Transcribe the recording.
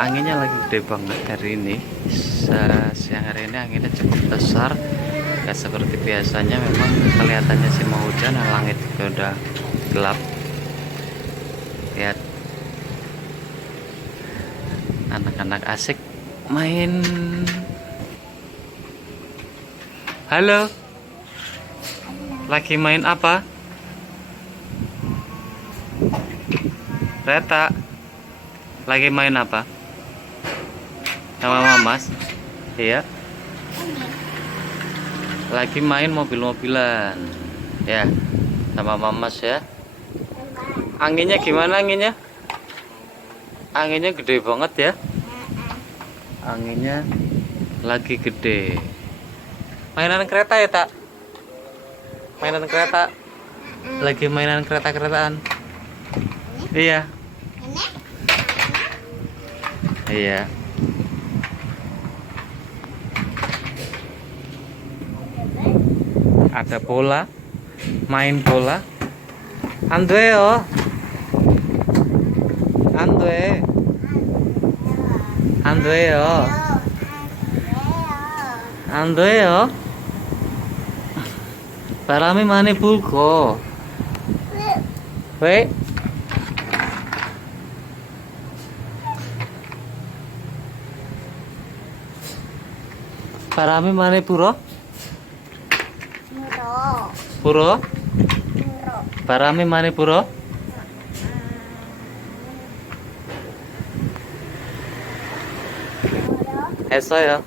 Anginnya lagi gede banget hari ini. Siang hari ini anginnya cukup besar. Gak seperti biasanya, memang kelihatannya sih mau hujan, langit juga udah gelap. Lihat anak-anak asik main. Halo, lagi main apa? Reta, lagi main apa? Sama Mamas? Iya. Lagi main mobil-mobilan. Ya, sama Mamas ya. Anginnya gimana anginnya? Anginnya gede banget ya. Anginnya lagi gede. Mainan kereta ya, Tak? Mainan kereta. Lagi mainan kereta-keretaan. Iya. Iya. Ada bola, main bola. Andreo, Andreo. 바람이 많이 불고. 왜? 바람이 많이 불어? 불어? 바람이 많이 불어? 했어요.